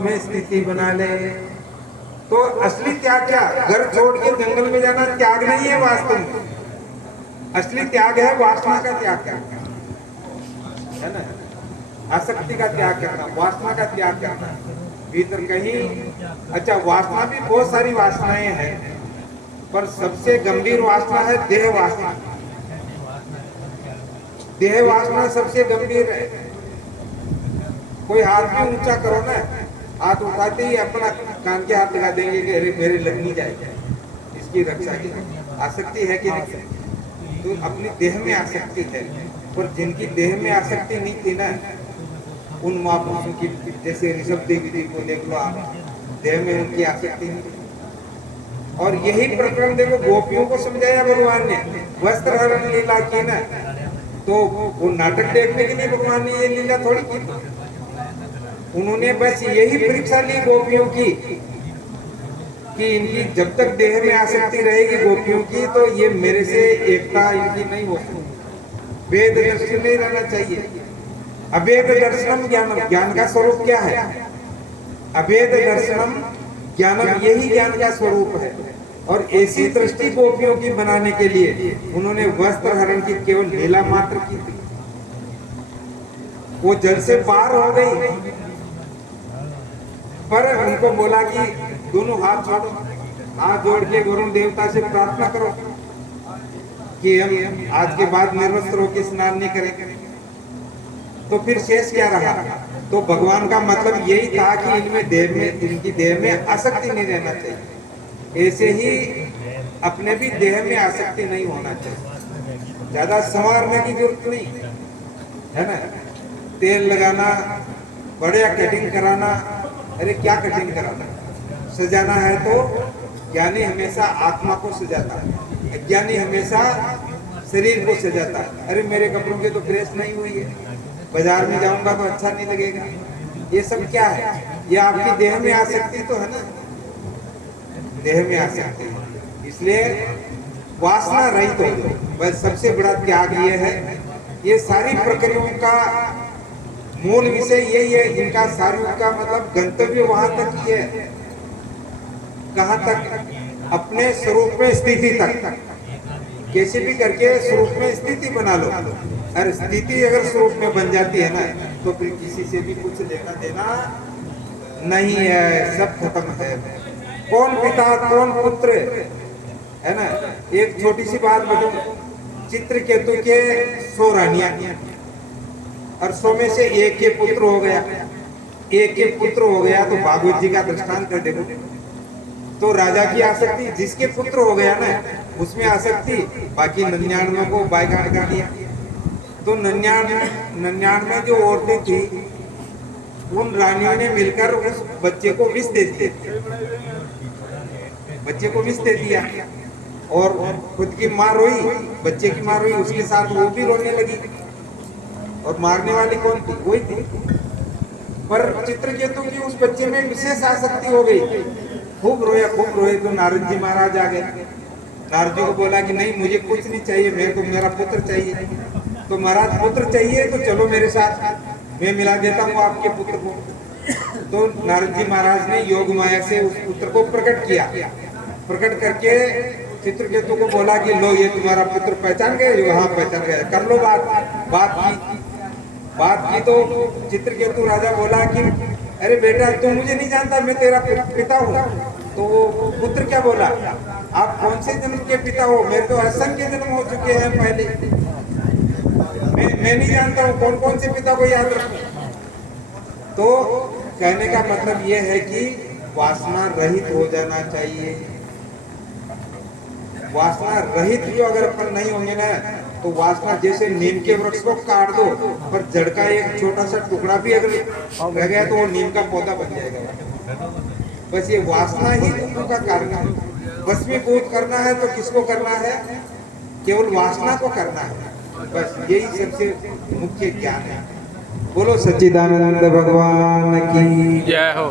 में स्थिति बना ले। तो असली त्याग क्या? घर छोड़ के जंगल में जाना त्याग नहीं है वास्तव में। असली त्याग है वासना का त्याग करना, है ना, आसक्ति का त्याग करना, वासना का त्याग करना भीतर कहीं। अच्छा, वासना भी बहुत सारी वासनाएं हैं, पर सबसे गंभीर वासना है देह वासना। देह वासना सबसे गंभीर है। कोई हाथ भी ऊंचा करो ना, हाथ उठाते ही अपना कान के हाथ लगा देंगे कि अरे मेरे लग नहीं जाएगा, इसकी रक्षा की आसक्ति है कि नहीं? तो अपनी देह में आसक्ति है, पर जिनकी देह में आसक्ति नहीं थी ना, उन महापुरुषों की जैसे ऋषभ देवी जी को देख लो आप, देह में उनकी आसक्ति नहीं। और यही प्रकरण देखो गोपियों को समझाया भगवान ने, वस्त्र हरण लीला की ना, तो वो नाटक देखने के लिए भगवान ने ये लीला थोड़ी की। उन्होंने बस यही परीक्षा ली गोपियों की कि इनकी जब तक देह में आसक्ति रहेगी गोपियों की, तो ये मेरे से एकता इनकी नहीं हो सकती। वेद दर्शन नहीं रहना चाहिए। अभेद दर्शनम ज्ञानम, ज्ञान का स्वरूप क्या है? अभेद दर्शनम ज्ञानम, यही ज्ञान का स्वरूप है। और ऐसी दृष्टि गोपियों की बनाने के लिए उन्होंने वस्त्र हरण की केवल लीला मात्र की थी। वो जल से पार हो गई, पर उनको बोला कि दोनों हाथ जोड़ो, हाथ जोड़ के वरुण देवता से प्रार्थना करो कि हम आज के बाद निर्वस्त्र होकर स्नान नहीं करेंगे। तो फिर शेष क्या रहा? तो भगवान का मतलब यही था कि इनमें देह में, इनकी देह में आसक्ति नहीं रहना चाहिए। ऐसे ही अपने भी देह में आसक्ति नहीं होना चाहिए। ज्यादा संवारने की जरूरत नहीं है ना, तेल लगाना, बढ़िया कटिंग कराना, अरे क्या कटिंग कराना, सजाना है तो ज्ञानी हमेशा आत्मा को सजाता है, अज्ञानी हमेशा शरीर को सजाता है। अरे मेरे कपड़ों की तो प्रेस नहीं हुई है, बाजार में जाऊंगा तो अच्छा नहीं लगेगा। ये सब क्या है? ये आपकी देह में आसक्ति तो है ना, देह में आसक्ति। इसलिए वासना रहित हो जाओ, बस सबसे बड़ा त्याग ये है। ये सारी प्रक्रियाओं का मूल विषय यही है, इनका सारी का मतलब गंतव्य वहां तक ही है। कहां तक? अपने स्वरूप में स्थिति तक। कैसे भी करके स्वरूप में स्थिति बना लो। अरे स्थिति अगर स्वरूप में बन जाती है ना, तो फिर किसी से भी कुछ लेना देना नहीं है, सब खत्म है। कौन पिता कौन पुत्र, है ना। एक छोटी सी बात बताऊं, चित्रकेतु के 100 रानियां, और 100 में से एक के पुत्र हो गया, एक के पुत्र हो गया, तो भागवत जी का दृष्टांत कर देखो। तो राजा की आसक्ति, जिसके पुत्र हो गया ना उसमें आसक्ति, बाकी 99 को बायकाट कर दिया। तो 99 जो औरतें थी, उन रानियों ने मिलकर उस बच्चे को विष दे दिया, बच्चे को विष दे दिया। और खुद की माँ रोई, बच्चे की माँ रोई, उसके साथ वो भी रोने लगी। और मारने वाली कौन थी? वही थी। पर चित्रकेतु की उस बच्चे में विशेष आसक्ति हो गई, खूब रोया खूब रोए। तो नारद जी महाराज आ गए, नारद जी को बोला कि नहीं मुझे कुछ नहीं चाहिए, मेरे को मेरा पुत्र चाहिए। तो महाराज पुत्र चाहिए तो चलो मेरे साथ, मैं मिला देता हूँ आपके पुत्र को। तो नारद जी महाराज ने योग माया से उस पुत्र को प्रकट किया, प्रकट करके चित्रकेतु को बोला कि लो ये तुम्हारा पुत्र पहचान गए? हाँ पहचान गए, कर लो बात की। तो चित्रकेतु राजा बोला कि अरे बेटा तू मुझे नहीं जानता, मैं तेरा पिता हूँ। तो वो पुत्र क्या बोला, आप कौन से जन्म के पिता हो? मेरे तो असंख्य जन्म हो चुके हैं पहले, मैं नहीं जानता हूँ कौन कौन से पिता को याद रखूं। तो कहने का मतलब ये है कि वासना रहित हो जाना चाहिए। वासना रहित जो अगर अपन नहीं होंगे ना, तो वासना जैसे नीम के वृक्ष को काट दो, पर जड़ का एक छोटा सा टुकड़ा भी अगर रह गया तो वो नीम का पौधा बन जाएगा। बस ये वासना ही दुखों का कारण है। भस्मीभूत करना है तो किसको करना है? केवल वासना को करना है। बस यही सबसे मुख्य ज्ञान है। बोलो सच्चिदानंद भगवान की जय हो।